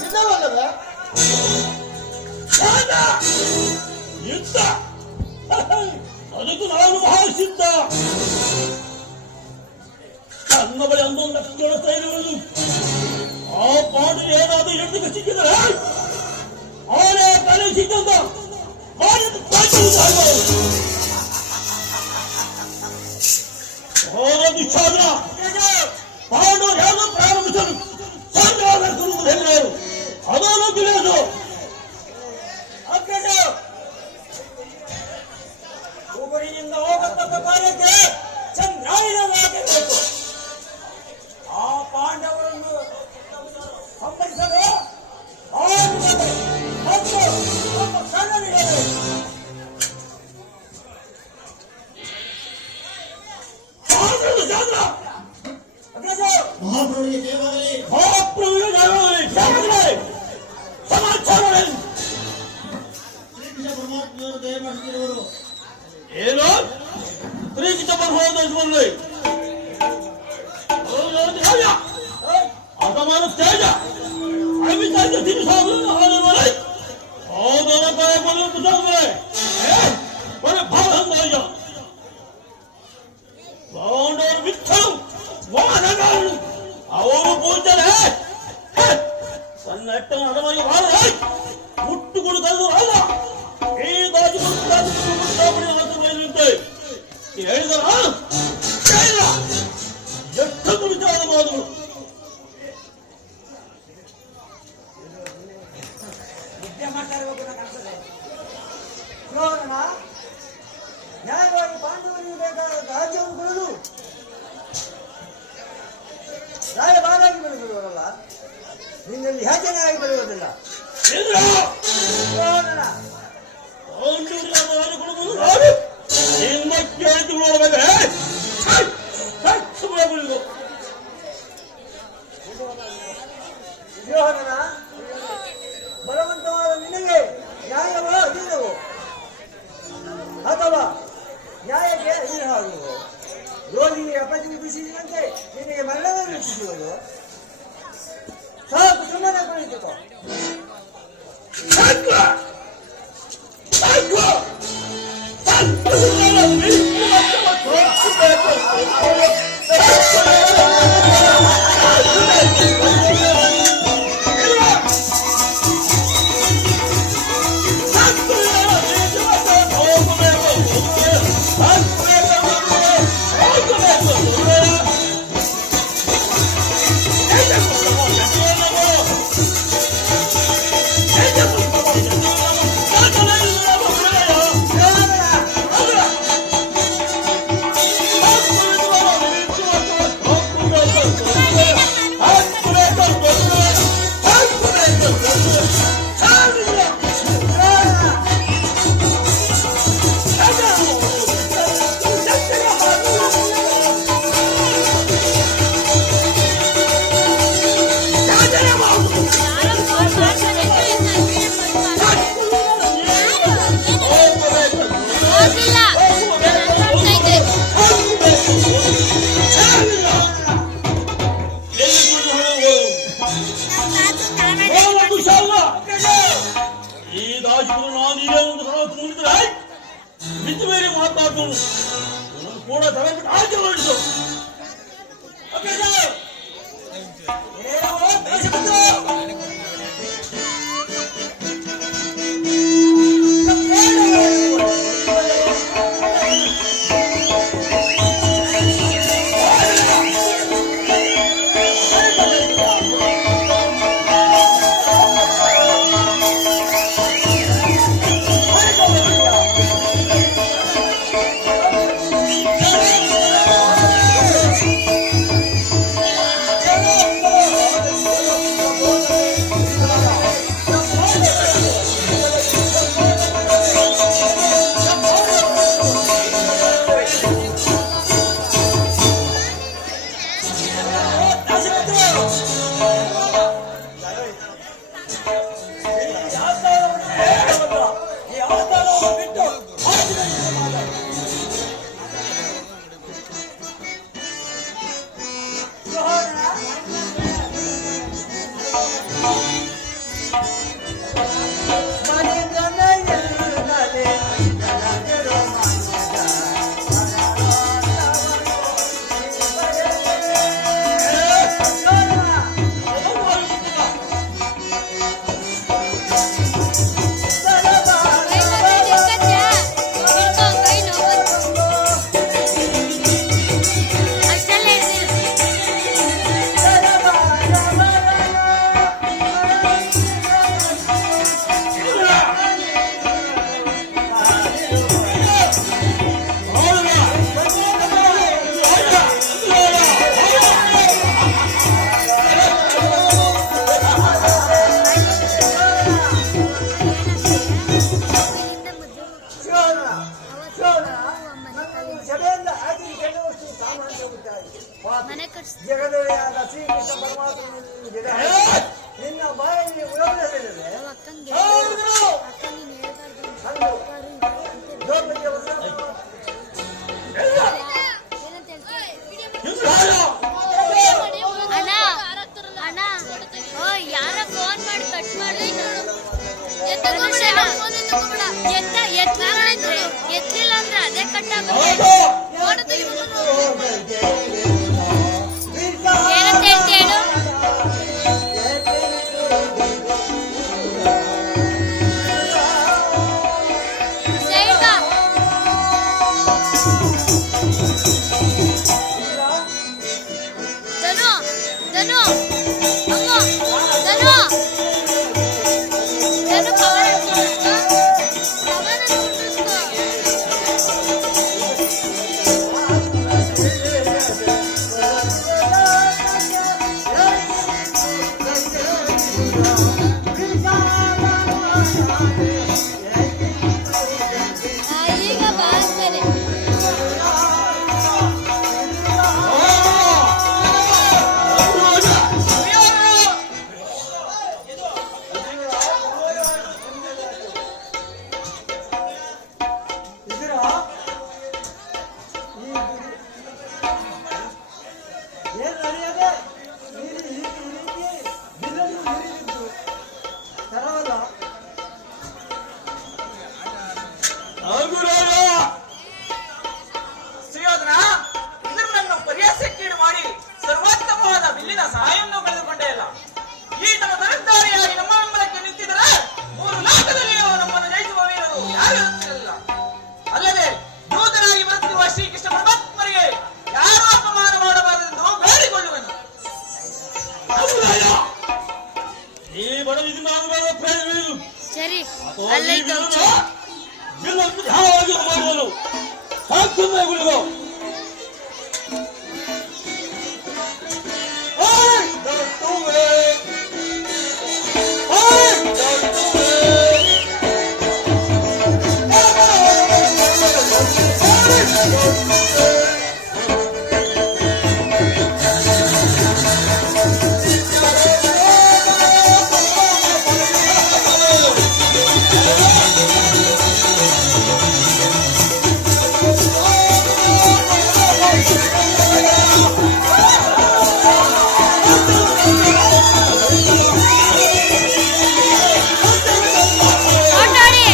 ಸಿದ್ಧವಲ್ಲವೇ? ಯುದ್ಧ ಅದಕ್ಕೂ ನಾನು ಮಹಾಸಿದ್ಧ. ನನ್ನ ಬಳಿ ಅಂದೊಂದು ಲಕ್ಷ ಸ್ಥೈರ್ಯಗಳು. ಆ ಪಾಂಡು ಏನಾದರೂ ಹಿಡಿದು ಸಿಕ್ಕಿದರೆ ಅವನೇ ತಲೆ ಸಿಕ್ಕಂತ ಮಾಡಿದ್ದು ದುಶ್ಯಾಸನ ಪಾಂಡು ಯಾರು ಪ್ರಾರಂಭಿಸಲು ಸಂಗ್ರಾಮ ಹೆಣ್ಣರು ಅದನ್ನು ತಿಳಿಯೋದು. ಊರಿನಿಂದ ಹೋಗತಕ್ಕ ಕಾರ್ಯಕ್ಕೆ ಚಂದ್ರಾಯಣವಾಗಬೇಕು. ಆ ಪಾಂಡವರನ್ನು ಸಂಹರಿಸಲು ಮತ್ತು ನಮ್ಮ ಕಣ್ಣನಿಗೆ ಮಹಾಪ್ರಭುವಿಗೆ ಜಯವಾಗಲಿ. ಮಹಾಪ್ರಭುವಿಗೆ ಜಯವಾಗಲಿ. ಸಮಾಚಾರವೇನು? ಶ್ರೀಕೃಷ್ಣ ಪರಮಾತ್ಮರು ದಯ ಮಾಡಿರುವರು. ಏನು ಶ್ರೀಕೃಷ್ಣ ಪರಮಾತ್ಮ ಅಸಮಾನ ತೇಜ ಅಮಿತಾಜ ತಿರುಸಾವನ್ನು ಆದವರೇ ಆದರ ಕೈ ಬರುತ್ತದೆ ಬರೆ ಭಾರತ ಪಾಂಡವರು ಮಿತ್ರರು ವಾಹನಗಳು ಅವರು ಪೂಜನೆ ತನ್ನ ಎಟ್ಟನ ಹಣವಾಗಿ ಬಾರದೆ ಮುಟ್ಟುಗಳು ತಂದು ಅಲ್ಲ ಈ ಹೇಳಿದರ ಎಷ್ಟು ವಿಚಾರ ಮಾತುಗಳು. ನಿದ್ದೆ ಮಾಡ್ತಾ ಇರಬೇಕು ಕಾಣಿಸ್ತದೆ. ನೋಡೋಣ, ನ್ಯಾಯವಾಗಿ ಪಾಂಡವರಿಗೆ ಬೇಕಾದ ರಾಜ್ಯವನ್ನು ಕೊಡಲು ರಾಯಭಾರಾಗಿ ಬೆಳೆದಿರುವರಲ್ಲ, ನಿನ್ನಲ್ಲಿ ಯಾಚನೆಯಾಗಿ ಬೆಳೆಯುವುದಿಲ್ಲ. ನೋಡೋಣ ದುರ್ಯೋಧನ, ಬಲವಂತವಾದ ನಿನಗೆ ನ್ಯಾಯವೋ ಅಧೀನವೋ ಅಥವಾ ನ್ಯಾಯಕ್ಕೆ ಅಧೀನ ಆಗುವುದು? ರೋಗಿಗೆ ಅಪಚಿಗೆ ಬಿಸಿದಂತೆ ನಿನಗೆ ಮರಣವನ್ನು ಹೆಚ್ಚಿಸುವುದು? ಸಾಕು, ಸುಮ್ಮನೆ ಕುಳಿತುಕೋ. ಮಿತಿ ಬೇರೆ ಮಾತಾಡ್ಕೊಂಡು ಕೂಡ ತಗೊಂಡ್ಬಿಟ್ಟು ಆಚೆ ಹೊರಡಿಸು. ಮನುಷ್ಯನ ಎತ್ತಿಲ್ಲ ಅಂದ್ರೆ ಅದೇ ಕಟ್ಟಾಗುತ್ತೆ ಹೌದು. ಏನಂತ ಹೇಳ್ತಿ ಹೇಳು ಸೈಡ್ ಬಾ ಧನು ಧನು ಅಮ್ಮ ಧನು ಧನು ಪವರ್ ಕುಂಡ್ರಿಸ್ಕೊ ಪವರ್ ಕುಂಡ್ರಿಸ್ಕೊ ಈಗ ಬಾ ಅಂತಾನೆ ಏನ್ ನಡೆಯದೆ ಈ ರೀತಿ ಬಿಲ್ಲನ್ನು ಹಿಡಿದಿದ್ದು ತರವಲ್ಲ ನಾಗುರಾಜ ಸುಯೋಧನ ಇಂದ್ರನನ್ನು ಪರಿಹಾಸಕ್ಕೀಡು ಮಾಡಿ ಸರ್ವೋತ್ತಮವಾದ ಬಿಲ್ಲಿನ ಸಹಾಯವನ್ನು ಪಡೆದುಕೊಂಡೇ ಇಲ್ಲ. ಈತನ ತರದ್ದಾರಿಯಾಗಿ ನಮ್ಮ ಬೆಂಬಲಕ್ಕೆ ನಿಂತಿದ್ದರೆ 3 ಲೋಕದಲ್ಲಿಯೂ ನಮ್ಮನ್ನು ಜಯಿಸುವ ವೀರರು ಯಾರು ಇರುತ್ತಿರಲಿಲ್ಲ. ಅಲ್ಲದೆ ದೂತನಾಗಿ ಬರುತ್ತಿರುವ ಶ್ರೀಕೃಷ್ಣ ಪರಮಾತ್ಮರಿಗೆ ಯಾರು ಅಪಮಾನ ಮಾಡಬಾರದೆಂದು ಬೇಡಿಕೊಳ್ಳುವನು. ನಾಗುರಾಜ ಈ ಬಡವಿಗೆ ನಾಗುರಾಜ ಪ್ರೇರಣೆಯು ಸರಿ ಅಥವಾ ಈ ಅಲ್ಲೈತು ಬಿಲ್ಲನ್ನು ಬಿಲ್ಲನ್ನು ಯಾವಾಗಿ ಮಾಡುವನು ಸಾಕ್ತದೆ ಗುಳಿಗೋ ನೋಡ್ರಿ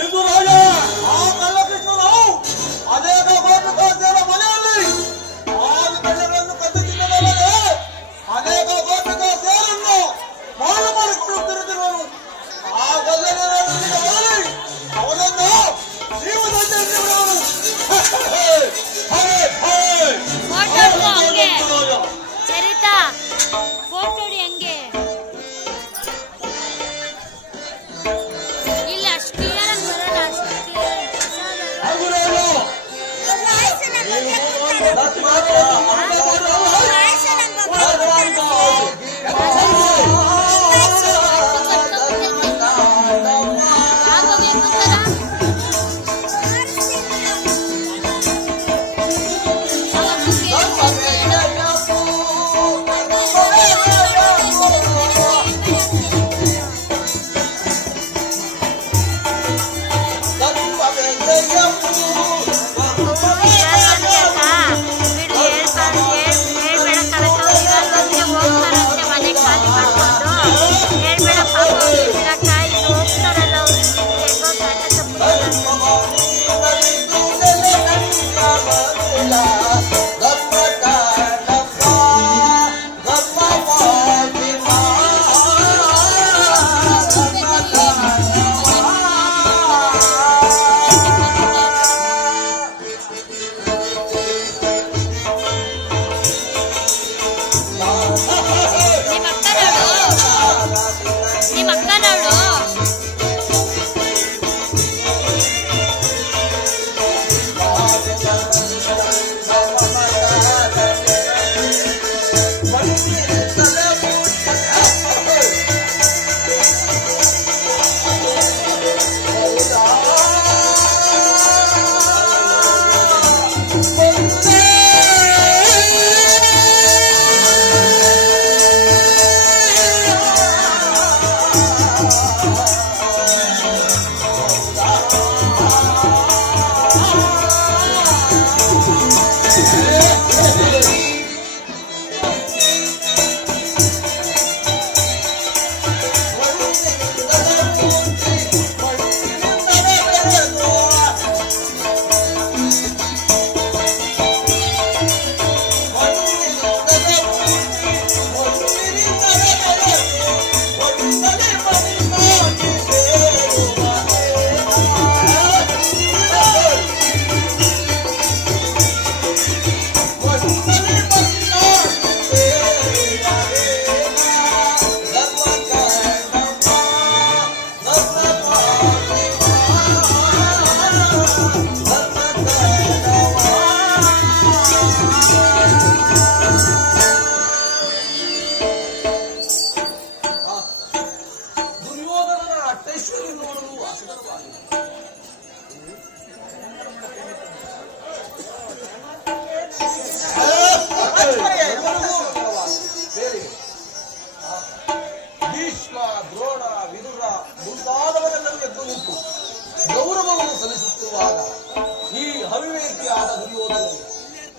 ಎಂದು ರಾಜ ಆ ಕಳ್ಳಕೃಷ್ಣನು ಅನೇಕ ಗೋಪಿಕಾಸ್ತ್ರೀಯರ ಮನೆಯಲ್ಲಿ 6 ಗಜಗಳನ್ನು ಕದ್ದು ತಿನ್ನದಲ್ಲದೆ ಅನೇಕ ಗೋಪಿಕಾಸ್ತ್ರೀಯರನ್ನು ಹಾಳು ಮಾಡಿಕೊಳ್ಳುತ್ತಿರುತ್ತಿರುವನು. ಆ ಗಜನಿಗೆ ಬರಲಿ ಅವನನ್ನು ಜೀವದಂತೆ ಬಿಡುವನು. ಫೋಟೋ ಹಂಗೆ ಚರಿತಾ ಫೋಟೋ ಹಂಗೆ ಇಲ್ಲ ಅಷ್ಟು ಕ್ಲಿಯರ್ ಬರಲ್ಲ ಅಷ್ಟು ನಾಗುರಾಜ Gracias.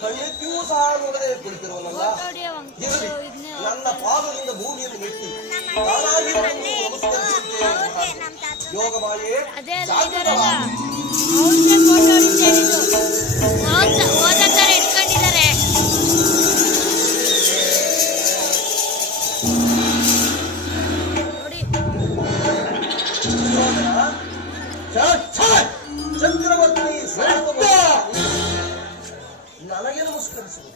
ಕಣ್ಣೆತ್ತಿಯೂ ಸಹ ನೋಡದೆ ಕುಳಿತಿರುವನಲ್ಲ. ಫೋಟೋ ಹೊಡಿಯೋ ಇರಲಿ, ಇದನ್ನೇ ನನ್ನ ಪಾದದಿಂದ ಭೂಮಿಯನ್ನು ಮೆಟ್ಟಿ ತಾನಾಗಿ ಅವನನ್ನು ನಮಸ್ಕರಿಸುತ್ತೇನೆ. ಯೋಗ ಮಾಯೆ ಅದೇ ಅಲ್ಲ ಜಾಗೃತ ಇದಾರಲ್ಲ ಅವ್ರನ್ನೇ ಫೋಟೋ ಹೊಡಿತಾ ಇರೋದು. ಹೋದ ತರ ಇಟ್ಕೊಂಡಿದ್ದಾರೆ. ನೋಡಿ ಚಕ್ರವರ್ತಿ ನನಗೆ ನಮಸ್ಕರಿಸುವುದು.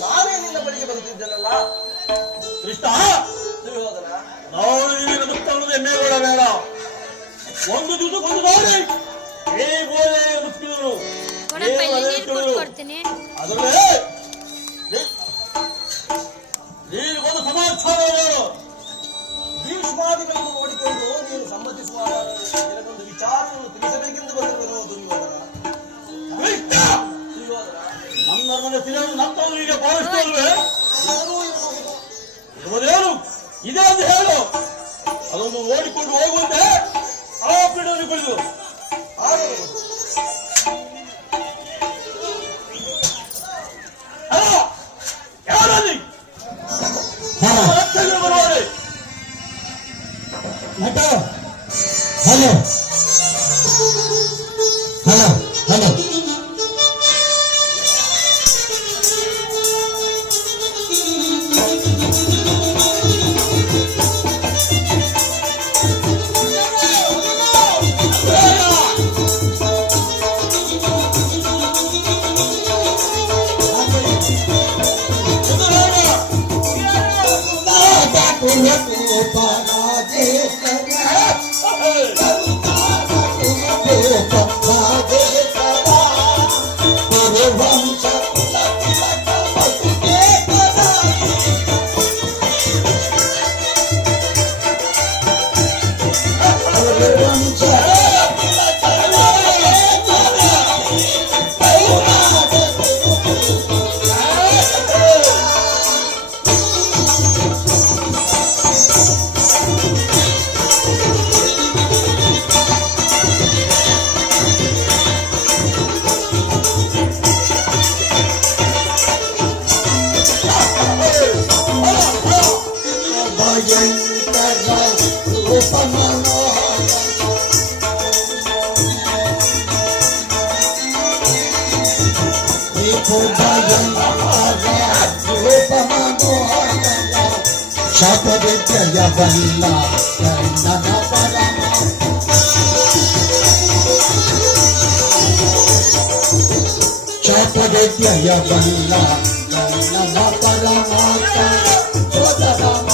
ನಾನೇ ನಿನ್ನ ಬಳಿಗೆ ಬರುತ್ತಿದ್ದೇನಲ್ಲ ಕೃಷ್ಣ, ದುರ್ಯೋಧನ. ನಾವು ನಿನಗೆ ನಮಸ್ಕಾರ ಎಮ್ಮೆಗಳ ಬೇಡ. ಒಂದು ದಿವಸಕ್ಕೊಂದು ನೋಡಿ ಏ ಗೋಡೆ ಮುಚ್ಚಿದವರು ಕೊಡಪ್ಪ ಇಲ್ಲಿ ನೀರು ಕೊಟ್ಕೊಡ್ತೀನಿ. ಅದರಲ್ಲೇ ನೀರಿಗೊಂದು ಸಮಾಚಾರ ಹೇಳು. ಭೀಷ್ಮಾದಿಗಳನ್ನು ನೋಡಿಕೊಂಡು ನೀನು ಸಮ್ಮತಿಸುವಾಗ ನಿನಗೊಂದು ವಿಚಾರವನ್ನು ತಿಳಿಸಬೇಕೆಂದು ಬಂದಿರುವುದು ದುರ್ಯೋಧನ. ಕೃಷ್ಣ, ದುರ್ಯೋಧನ ನಮ್ಮ ಮನೆ ತಿಳಿಯಲು ನಂತರವೂ ಈಗ ಪಾಲಿಸ್ತೇವೆ. ಎಲ್ಲರೂ ಇರಬಹುದು. ಇರುವುದೇನು ಇದೆ ಅಂತ ಹೇಳು. ಅದನ್ನು ಓಡಿಕೊಂಡು ಹೋಗುವಂತೆ ಆ ಪೀಠದಲ್ಲಿ ಕುಳಿದು ಆಗಬಹುದು. ಯಾರಲ್ಲಿ ಬರುವರೆ ನಟ ಹಲೋ ಹಲೋ ಹಲೋ ಶಾಪವಿದ್ಯೆಯ ಬಲ್ಲ ಕಣ್ಣನ ಪರಮ ಶಾಪವಿದ್ಯೆಯ ಬಲ್ಲ ಕಣ್ಣನ ಪರಮಾತ್ಮ ಸೋದರಮ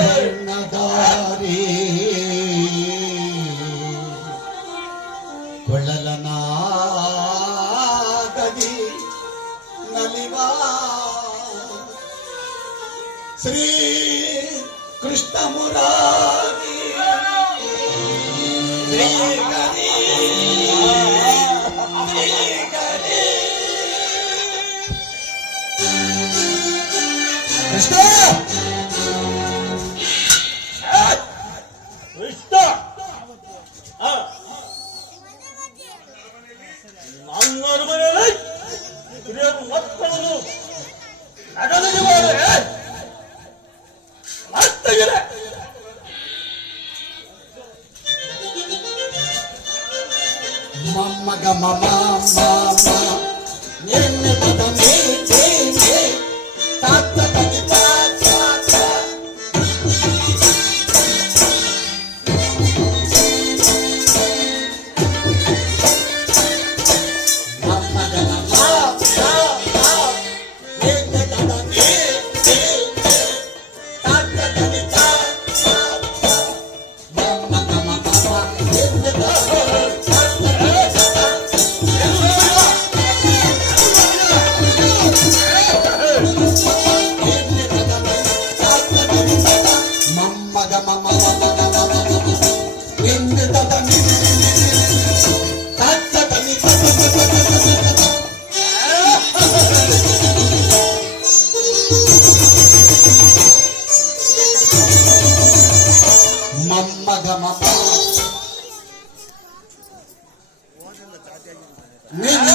ಬಣ್ಣದಾರಿ ಕೊಳಲನಾಗದಿ ನಲಿವ ಶ್ರೀ ಕೃಷ್ಣ ಮುರಾರಿ ಕೃಷ್ಣ ಕೃಷ್ಣ ನನ್ನ ಮನೆಯಲ್ಲಿ ಹಿರಿಯರು ಮಕ್ಕಳನ್ನು ನಡೆದು ಮಾಡಿದ್ರೆ ಅರ್ಥವಿದೆ. ಮಮ್ಮಗ ಮಮ ಮಾಮ ನಿನ್ನ ಪದ ಮೇ ತಾತ ತನಿ ತಾತ ಮಮ್ಮಗ ಮಮ ನಿನ್ನ ಪದ ಮೇ ತಾತ ತನಿ ತಾತ ಮಮ್ಮಗ ಮಮ ನಿನ್ನ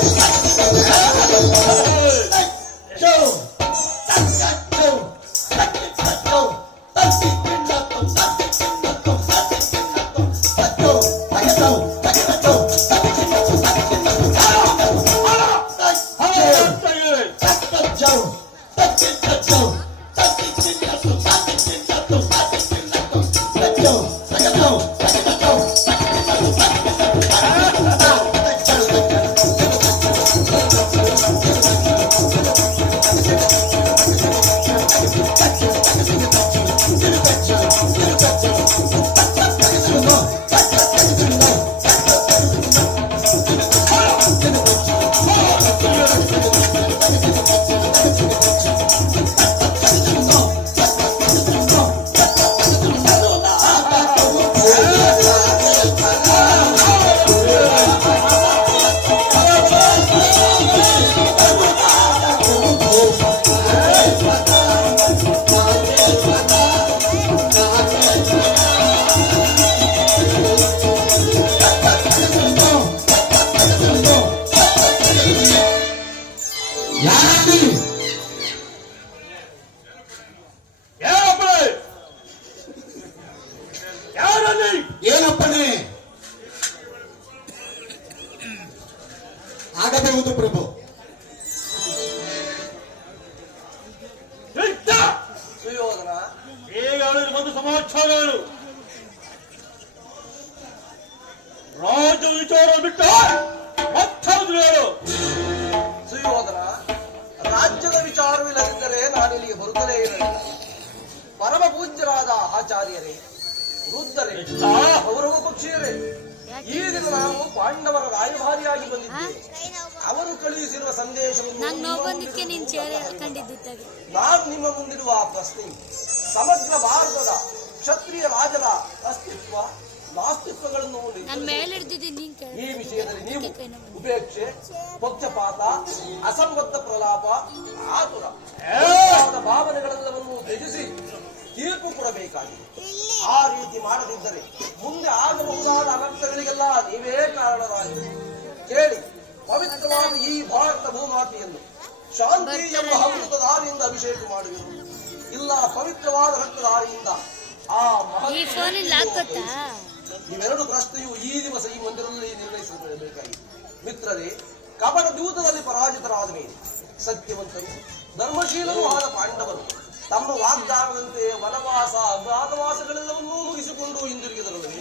Thank you. ಯಾರಲ್ಲಿ ಯಾರಪ್ಪನೇ ಯಾರಲ್ಲಿ ಏನಪ್ಪನೇ ಆಗಬಹುದು ಪ್ರಭು. ಇಷ್ಟ ಸುಯೋಧನ, ಈಗ ಅವಳಿಗೆ ಒಂದು ಸಮಾಚಾರ ಹೇಳು. ರಾಜ ವಿಚಾರ ಬಿಟ್ಟ ಮತ್ತೊಂದು ಹೇಳು. ಸುಯೋಧನ, ರಾಜ್ಯದ ವಿಚಾರವಿಲ್ಲದಿದ್ದರೆ ನಾನಿಲ್ಲಿಗೆ ಬರುತ್ತಲೇ ಇರಲಿಲ್ಲ. ಪರಮ ಪೂಜ್ಯರಾದ ಆಚಾರ್ಯರೇ, ವೃದ್ಧರೇ, ಗೌರವ ಪಕ್ಷೀಯರೇ, ಈ ದಿನ ನಾವು ಪಾಂಡವರ ರಾಯಭಾರಿಯಾಗಿ ಬಂದಿದ್ದೇವೆ. ಅವರು ಕಳುಹಿಸಿರುವ ಸಂದೇಶವನ್ನು ನಂಗೆ ನೋವು ಬಂದಿದ್ದಕ್ಕೆ ನೀನ್ ಚೇರ್ ಹೇಳ್ಕೊಂಡಿದ್ದಾಗೆ ನಾನು ನಿಮ್ಮ ಮುಂದಿರುವ ಪ್ರಶ್ನೆ, ಸಮಗ್ರ ಭಾರತದ ಕ್ಷತ್ರಿಯ ರಾಜರ ಅಸ್ತಿತ್ವ ನಾಸ್ತಿತ್ವಗಳನ್ನು ನನ್ನ ಮೇಲೆ ಹಿಡ್ದಿದ್ದೀನಿ ನೀನ್ ಈ ವಿಷಯದಲ್ಲಿ ನೀವು ಕೇಳಿ ಉಪೇಕ್ಷೆ, ಪಕ್ಷಪಾತ, ಅಸಂಬದ್ಧ ಪ್ರಲಾಪ, ಆತುರ ಭಾವನೆಗಳೆಲ್ಲವನ್ನು ತ್ಯಜಿಸಿ ತೀರ್ಪು ಕೊಡಬೇಕಾಗಿದೆ. ಆ ರೀತಿ ಮಾಡದಿದ್ದರೆ ಮುಂದೆ ಆಗಬಹುದಾದ ಅನರ್ಥಗಳಿಗೆಲ್ಲ ನೀವೇ ಕಾರಣರಾಗಿ. ಕೇಳಿ, ಪವಿತ್ರವಾದ ಈ ಭಾರತ ಭೂಮಾತೆಯನ್ನು ಶಾಂತಿ ಎಂಬ ಅಮೃತ ದಾರಿಯಿಂದ ಅಭಿಷೇಕ ಮಾಡುವರು, ಇಲ್ಲ ಪವಿತ್ರವಾದ ರಕ್ತದಾರಿಯಿಂದ ಆ ಈ ಫೋನಲ್ಲಿ ಹಾಕೋತಾ ಇವೆರಡು ಪ್ರಶ್ನೆಯು ಈ ದಿವಸ ಈ ಮಂದಿರದಲ್ಲಿ ನಿರ್ಣಯಿಸಬೇಕಾಗಿದೆ. ಮಿತ್ರರೇ, ಕಪಟ ದೂತದಲ್ಲಿ ಪರಾಜಿತರಾದ ಮೇಲೆ ಸತ್ಯವಂತರು ಧರ್ಮಶೀಲರೂ ಆದ ಪಾಂಡವರು ತಮ್ಮ ವಾಗ್ದಾನದಂತೆ ವನವಾಸ ಅಜ್ಞಾತವಾಸಗಳೆಲ್ಲವನ್ನೂ ಮುಗಿಸಿಕೊಂಡು ಹಿಂದಿರುಗಿದರಲ್ಲವೇ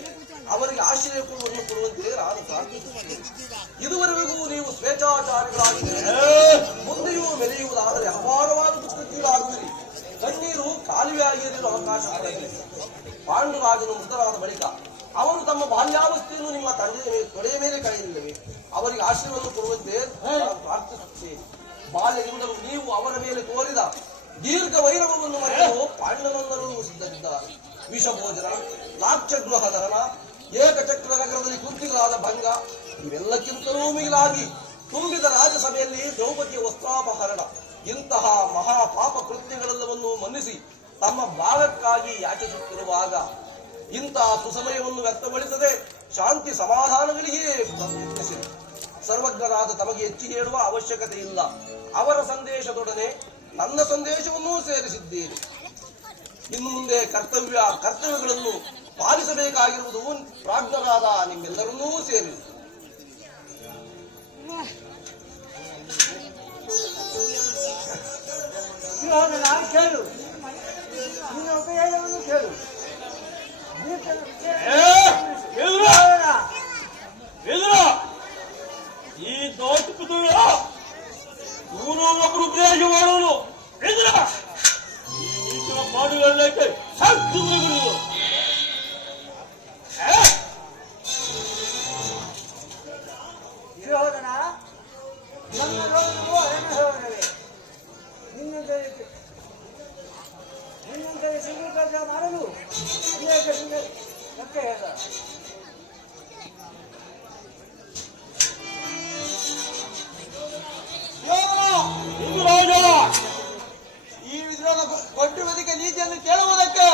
ಅವರಿಗೆ ಆಶ್ರಯ ಕೊಡುವಂತೆ ನಾನು ಪ್ರಾರ್ಥಿಸುತ್ತೇನೆ. ಇದುವರೆಗೂ ನೀವು ಸ್ವೇಚ್ಛಾಚಾರಿಗಳಾಗಿದ್ದರೆ ಮುಂದೆಯೂ ಮೆರೆಯುವುದಾದರೆ ಅಪಾರವಾದ ದುಃಖಕ್ಕೀಡಾಗುವಿರಿ. ಕಣ್ಣೀರು ಕಾಲುವೆಯಾಗಿರಲು ಅವಕಾಶ ಕೊಡಬೇಕು. ಪಾಂಡುರಾಜನು ಮೃತರಾದ ಬಳಿಕ ಅವರು ತಮ್ಮ ಬಾಲ್ಯಾವಸ್ಥೆಯನ್ನು ನಿಮ್ಮ ತೊಡೆಯ ಮೇಲೆ ಕಳೆಯಲಿಲ್ಲವೇ ಅವರಿಗೆ ಆಶ್ರಯವನ್ನು ಕೊಡುವಂತೆ ನಾನು ಪ್ರಾರ್ಥಿಸುತ್ತೇನೆ. ಬಾಲ್ಯದಿಂದಲೂ ನೀವು ಅವರ ಮೇಲೆ ತೋರಿದ ದೀರ್ಘ ವೈರವವನ್ನು ಮರೆತು ಪಾಂಡವನ್ನರೂ ಸಿದ್ಧರಿದ್ದಾರೆ. ವಿಷಭೋಜನ, ಲಾಕ್ಷಗೃಹ ದಹನ, ಏಕಚಕ್ರ ನಗರದಲ್ಲಿ ಕುಂತಿಗಳಾದ ಭಂಗ, ಇವೆಲ್ಲಕ್ಕಿಂತಲೂ ಮಿಗಿಲಾಗಿ ತುಂಬಿದ ರಾಜಸಭೆಯಲ್ಲಿ ದ್ರೌಪದಿಯ ವಸ್ತ್ರಾಪಹರಣ, ಇಂತಹ ಮಹಾಪಾಪ ಕೃತ್ಯಗಳೆಲ್ಲವನ್ನು ಮನ್ನಿಸಿ ತಮ್ಮ ಭಾಗಕ್ಕಾಗಿ ಯಾಚಿಸುತ್ತಿರುವಾಗ ಇಂತಹ ಸುಸಮಯವನ್ನು ವ್ಯಕ್ತಗೊಳಿಸದೆ ಶಾಂತಿ ಸಮಾಧಾನಗಳಿಗೆ ಪ್ರಯತ್ನಿಸಿದೆ. ಸರ್ವಜ್ಞರಾದ ತಮಗೆ ಹೆಚ್ಚಿಗೆ ಹೇಳುವ ಅವಶ್ಯಕತೆ ಇಲ್ಲ. ಅವರ ಸಂದೇಶದೊಡನೆ ನನ್ನ ಸಂದೇಶವನ್ನೂ ಸೇರಿಸಿದ್ದೇನೆ. ಇನ್ನು ಮುಂದೆ ಕರ್ತವ್ಯಗಳನ್ನು ಪಾಲಿಸಬೇಕಾಗಿರುವುದು ಪ್ರಾಜ್ಞರಾದ ನಿಮ್ಮೆಲ್ಲರನ್ನೂ ಸೇರಿದೆ. ಕೇಳು, ನಿನ್ನ ಉಪಯೋಗವನ್ನು ಕೇಳು. ಈ ದೋಷ ಒಬ್ಬರು ಉಪದೇಶ ಮಾಡೋನು ಈ ನೀತಿನ ಮಾಡುವುದಕ್ಕೆ ಸಾಕ್ಷಿಗಳು ವಿರೋಧನ ನನ್ನ ರೋಗವು ಅರಣ್ಯ ಹೋಗಲೇ ನಿನ್ನಂತೆ ಸಿಂಗಲ್ ಕೆಲಸ ಮಾಡಲು ಮತ್ತೆ ಹೇಳ. ಈ ವಿಧಾನ ಕೊಟ್ಟು ಬದುಕ ನೀತಿಯನ್ನು ಕೇಳುವುದಕ್ಕೆ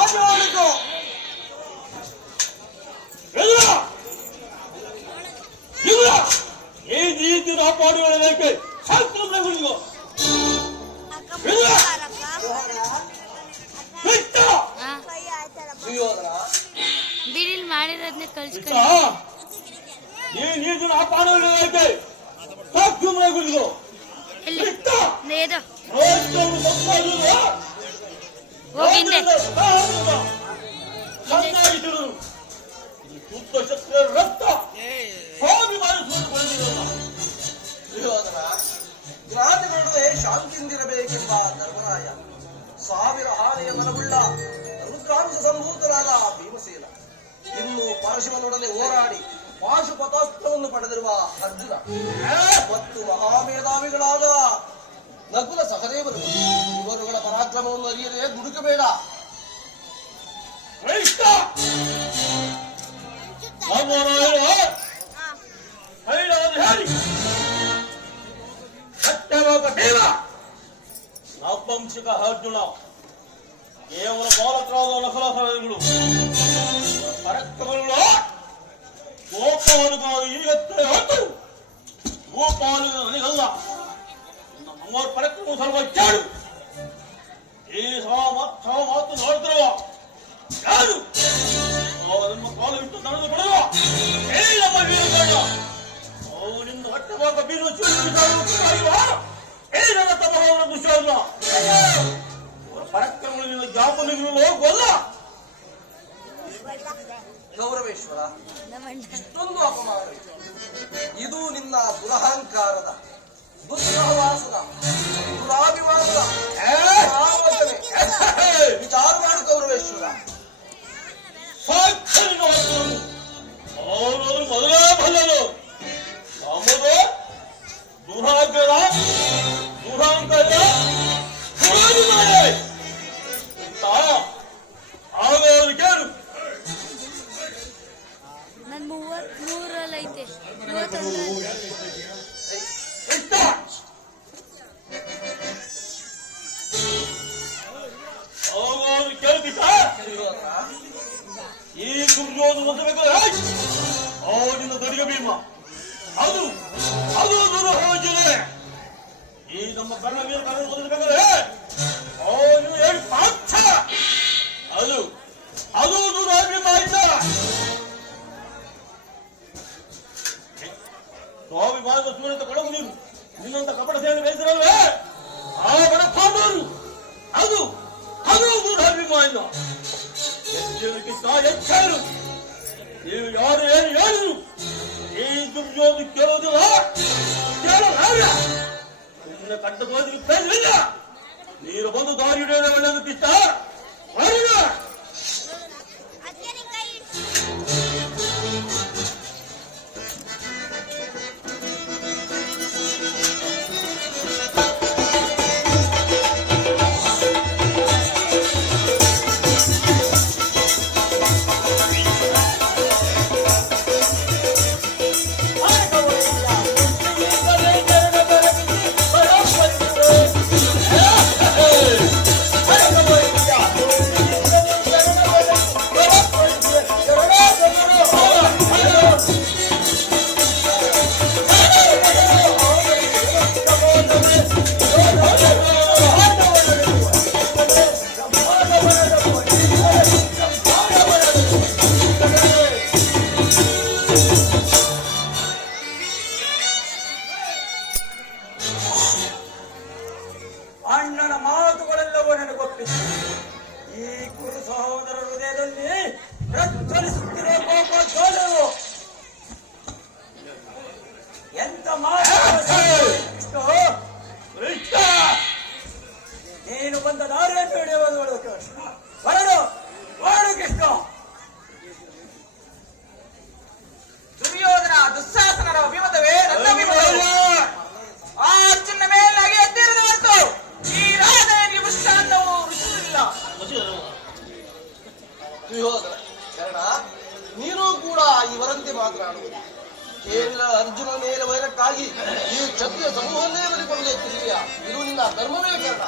ಆಚೆ ಮಾಡಬೇಕು. ಈ ನೀತಿ ಕಾಪಾಡುವುದಕ್ಕೆ ಶಾಸ್ತ್ರಗಳಿಗೂ ಬಿಡಿಲ್ ಮಾಡಿರೋದನ್ನ ಕಳ್ಸ್ಕೊಂಡು ಈ ನೀತಿನ ಕಾಪಾಡುವುದಕ್ಕೆ ಶಾಸ್ತ್ರಗಳಿಗೂ ಏದು ಹೋಗಿಂದೆ ರಕ್ತ ಜ್ಞಾನಿಗಳೊಡನೆ ಶಾಂತಿಯಿಂದಿರಬೇಕೆಂಬ ಧರ್ಮರಾಯ, ಸಾವಿರ ಆನೆಯ ಮನವುಳ್ಳ ರುದ್ರಾಂಶ ಸಂಭೂತರಾದ ಭೀಮಸೇನ, ಇನ್ನು ಪರಶಿವನೊಡನೆ ಹೋರಾಡಿ ಪಾಶುಪತಾಸ್ತ್ರವನ್ನು ಪಡೆದಿರುವ ಅರ್ಜುನ ಮತ್ತು ಮಹಾಮೇಧಾವಿಗಳಾದ ನಕುಲ ಸಹದೇವರು, ಇವರುಗಳ ಪರಾಕ್ರಮವನ್ನು ಅರಿಯದೆ ದುಡುಕಬೇಡ. ನಪಂಸಕ ಅರ್ಜುನ ಕೇವಲ ಬಾಲಕರಾದ ನಕಲ ದುರಾಸಗಳು ಪರಕ್ಕಗಳು ಗೋಪಾಲುಗಾರು ಈಗತ್ತೇ ಹೊತ್ತು ಗೋಪಾಲು ನನಗಲ್ಲ ನಮ್ಮ ಪರಕ್ಕೂ ಸ್ವಲ್ಪ ಕೇಳು ಈ ಮಾತು ನೋಡ್ತಿರುವ ಯಾರು ನಮ್ಮ ಕಾಲು ಬಿಟ್ಟು ನಡೆದು ಬಿಡುವ ಏ ನಮ್ಮ ವೀರಗೌಡ ಅವನಿಂದ ಹೊಟ್ಟೆ ಭಾಗ ಬೀರು ಏ ನನ್ನ ತಮ್ಮ ದುಶ್ಯಾಲ ಪರಕ್ಕಗಳಿಂದ ಜಾಪನಿಗಳು ಹೋಗೋಲ್ಲ ಗೌರವೇಶ್ವರ, ಇಷ್ಟೊಂದು ಅಪಮಾನ, ಇದು ನಿನ್ನ ದುರಹಂಕಾರದ, ದುಸ್ಸಹವಾಸದ, ದುರಾಭಿಮಾನದ ಆಲೋಚನೆ. ವಿಚಾರ ಮಾಡು ಗೌರವೇಶ್ವರ. ಅವನು ಮೊದಲೇ ಬಲ್ಲನು ನಮ್ಮದು ದುರಾಗ್ರಹ ದುರಾಂಕರ ಆಗೋದು ಕೇಳು. ನನ್ 33 ಐತೆ 31 ಆಗೋದು ಕೇಳ್ಬಿಟ್ಟ ಈ ದುರ್ಯೋಧನ ಓದಬೇಕಾದ್ರೆ ಅವನಿಂದ ದೊಡ್ಡ ಭೀಮ ಅದು ಅದು ದುರ್ಯೋಜನೆ. ಈ ನಮ್ಮ ಕರ್ಣವೀರ ಓದಬೇಕಾದ್ರೆ ಅವನು ಹೇಳಿ ಪಾಠ ಅದು ಅದು ದುರಾಭಿಮ ಆಯ್ತ. ಸ್ವಾಭಿಮಾನದ ಸೂರ್ಯತ ಕೊಡಗು ನೀನು ನಿನ್ನಂತ ಕಪಟ ಸೇನೆ ಬೇಯಿಸಿರಲ್ವೇ ಆ ಬಡ ಪಾಂಡವರು ಅದು ಅದು ದುರಾಭಿಮಾನ. ಹೆಚ್ಚಾರು ನೀವು ಯಾರು ಏನು ಹೇಳಿದ್ರು ಈ ದುರ್ಯೋಧನ ಕೇಳೋದಿಲ್ಲ ಕೇಳಲಾರ ನಿನ್ನ ಕಟ್ಟ ತೋದಿಗೆ ಪ್ರಯೋಜನ. ನೀನು ಬಂದು ದಾರಿ ಹಿಡಿಯೋದು ಒಳ್ಳೆಯದಕ್ಕಿಷ್ಟ ಹೊರಗ ಅಣ್ಣನ ಮಾತುಗಳೆಲ್ಲವೂ ನನಗೊಪ್ಪಿತು. ಈ ಗುರು ಸಹೋದರ ಹೃದಯದಲ್ಲಿ ಪ್ರಜ್ವಲಿಸುತ್ತಿರುವ ಕೋಪ ಜ್ವಾಲೆಯು ಎಂತ ಮಾತು. ನೀನು ಬಂದ ದಾರಿಯನ್ನು ಹಿಡಿಯುವುದು ಹೊರಡು ಹೊರಡು ಕೃಷ್ಣ. ದುರ್ಯೋಧನ ದುಸ್ಸಾಹಸನರ ಅಭಿಮತವೇ ನನ್ನ ಅಭಿಮತವು. ಆ ಅರ್ಜುನ ಮೇಲಾಗಿ ಎದ್ದಿರದಂತು ಈ ರಾಜನಿಗೆ ಮುಷ್ಟಾಂತವು ರುಚಿಸಿಲ್ಲ. ಶರಣ, ನೀನು ಕೂಡ ಇವರಂತೆ ಮಾತನಾಡುವುದು ಕೇವಲ ಅರ್ಜುನ ಮೇಲೆ ವೈರಕ್ಕಾಗಿ ಈ ಕ್ಷತ್ರಿಯ ಸಮೂಹನ್ನೇ ಬಲಿಕೊಂಡು ಎತ್ತಿದೆಯಾ? ಇದು ನಿನ್ನ ಧರ್ಮವೇ ಕರ್ಣ.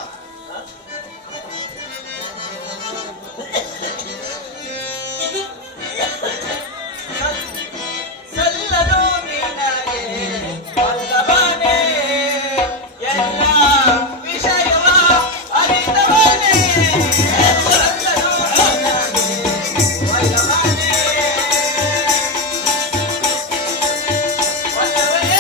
ಸಲ್ಲದು ನಿನಗೆ ವಲ್ಲಭನೇ ಎಲ್ಲ ವಿಷಯವ ಅರಿತವನೇ. ಸಲ್ಲದು ನಿನಗೆ ವಲ್ಲಭನೇ ವಲ್ಲಭನೇ.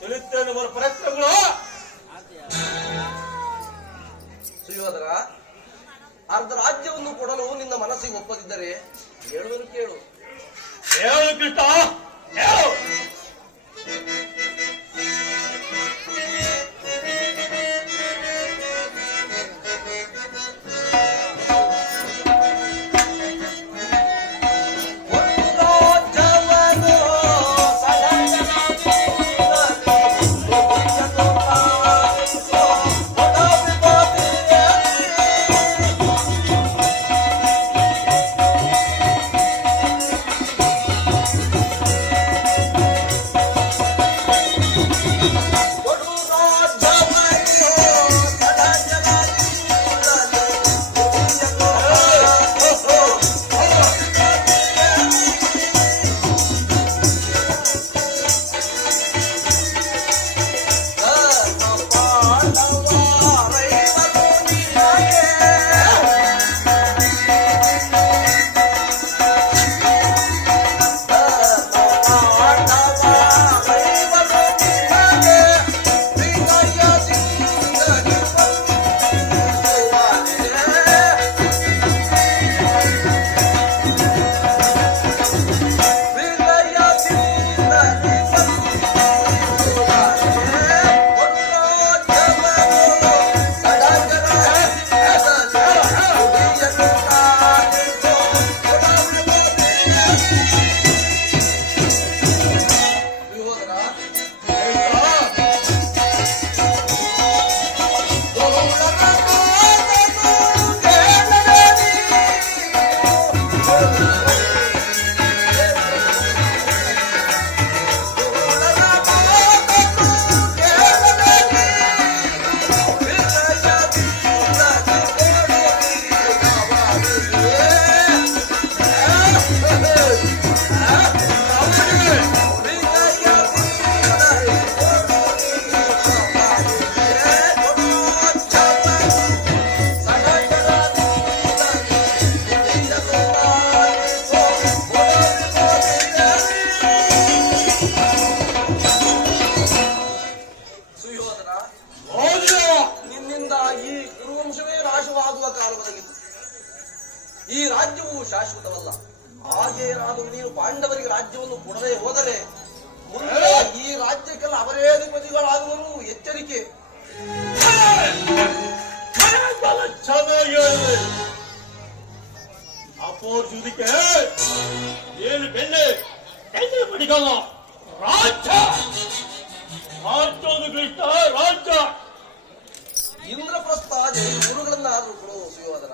ತಿಳಿಸ್ತೇನೆ ಅವರ ಪ್ರಯತ್ನಗಳು. ಸುಯೋಧನ, ಅರ್ಧ ರಾಜ್ಯವನ್ನು ಕೊಡಲು ನಿನ್ನ ಮನಸ್ಸಿಗೆ ಒಪ್ಪದಿದ್ದರೆ ಹೇಳುವುದು ಕೇಳು. ಹೇಳು ಕೃಷ್ಣ, ಹೇಳು. ಈ ರಾಜ್ಯವು ಶಾಶ್ವತವಲ್ಲ. ಹಾಗೇನಾದರೂ ನೀವು ಪಾಂಡವರಿಗೆ ರಾಜ್ಯವನ್ನು ಕೊಡದೆ ಹೋದರೆ ಮುಂದೆ ಈ ರಾಜ್ಯಕ್ಕೆಲ್ಲ ಅವರೇ ಅಧಿಪತಿಗಳಾಗುವರು. ಎಚ್ಚರಿಕೆ. ಅಪೋರ್ಸುವುದಕ್ಕೆ ಏನು ಬೆಣ್ಣೆ ಎಣ್ಣೆ ಬಡಿಗಲ್ಲ. ರಾಜ್ಯ ರಾಜ್ಯವನ್ನು ಕೃಷ್ಣ, ರಾಜ್ಯ. ಇಂದ್ರಪ್ರಸ್ಥ ಗುರುಗಳನ್ನಾದರೂ ಕೊಡುವ ಸುಯೋಧನ.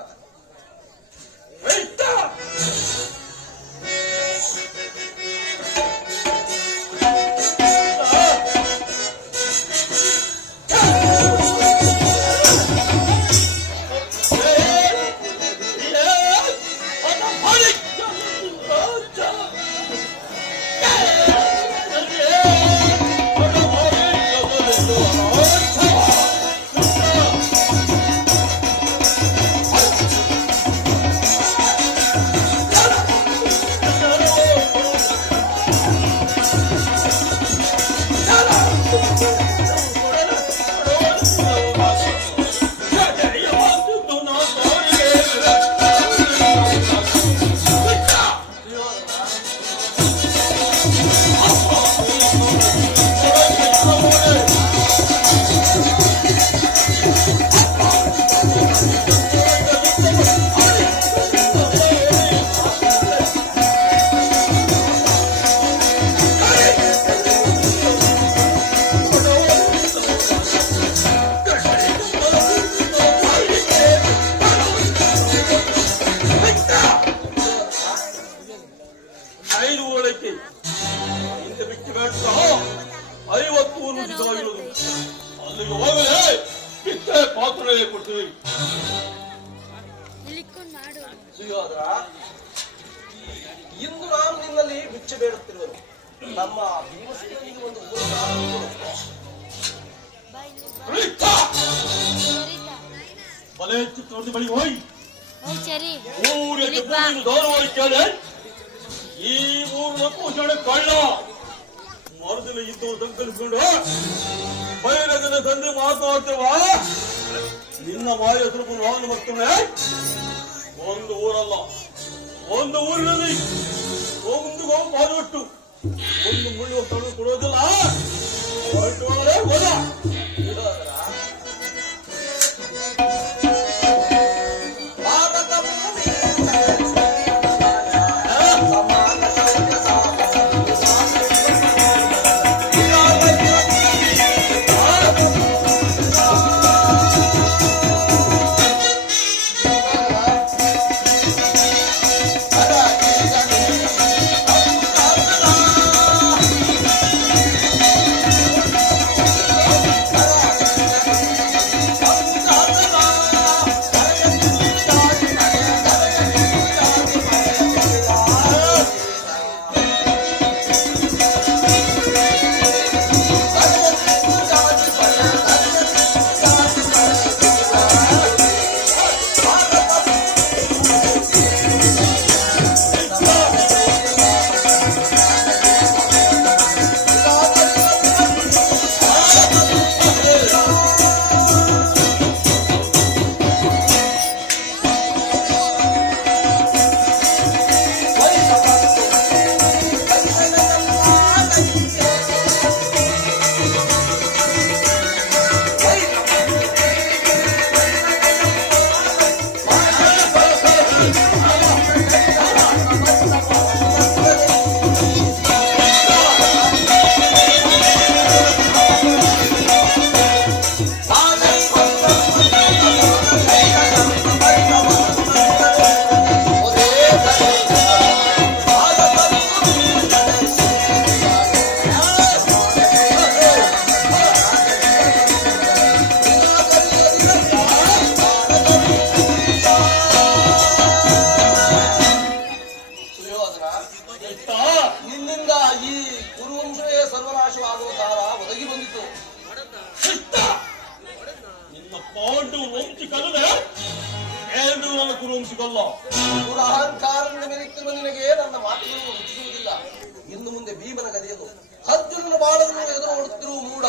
ಸುಯೋಧನ, ಇಂದು ನಾನು ನಿನ್ನಲ್ಲಿ ಭಿಕ್ಷೆ ಬೇಡುತ್ತಿರುವುದು. ನಮ್ಮ ಭೀಮಸೇನಿಗೆ ಒಂದು ಬಲೆ ಚಿತ್ರದ ಬಳಿ ಹೋಗಿ ಊರಿಗೆ ದಾನವಾಗಿ ಕೇಳಿ ಈ ಊರಿನ ಪೋಷಣೆ ಕಳ್ಳ ಮರದಲ್ಲಿ ಇದ್ದವರು ಸಂಕಲಿಸಿಕೊಂಡು ಬೈರಗದ ತಂದೆ ಮಾತನಾಡ್ತೇವ ನಿನ್ನ ಮಾಯ ಸ್ವಲ್ಪ ನಾನು ಬರ್ತೇನೆ. ಒಂದು ಊರಲ್ಲ, ಒಂದು ಊರಿನಲ್ಲಿ ಒಂದು ಗೋವು ಪಾದೊಟ್ಟು ಒಂದು ಮುಳ್ಳು ತಳು ಕೊಡೋದಿಲ್ಲ. ಹೊರಟುವವರೇ ಹೋದ ಭಾರತ ಭೂಮಿ ಸಮಾನ ಶೌರ್ಯ ನಿನ್ನಿಂದ ಈ ಗುರುವಂಶವೇ ಸರ್ವನಾಶವಾಗುವ ಕಾಲ ಒದಗಿ ಬಂದಿತು. ನಿನ್ನ ಪಾಂಡು ವಂಶಿಕಲ್ಲದೆ ಏನು ನನ್ನ ಕುರುವಂಶಿಕಲ್ಲ. ಅಹಂಕಾರದಿಂದ ಮೆರೆಯುತ್ತಿರುವ ನಿನಗೆ ನನ್ನ ಮಾತುಗಳನ್ನು ರುಚಿಸುವುದಿಲ್ಲ. ಇನ್ನು ಮುಂದೆ ಭೀಮನ ಗದೆಯನ್ನು ಅರ್ಜುನನ ಬಾಳನ್ನು ಎದುರು ನೋಡುತ್ತಿರುವ ಮೂಡ.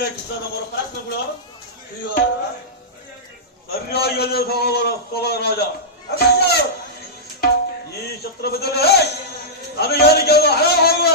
ಹೇಗಿದೆ ಕೃಷ್ಣ ಅವರ ಪರಾಕ್ರಮಗಳು? ಶ್ರೀವಾರ, ಸರಿಯಾಗಿದೆ ರಾಜ. ಈ ಛತ್ರಪತಿಯೇ ನನಗೇನಿಗೆ ಹಣ ಹೋಗುವ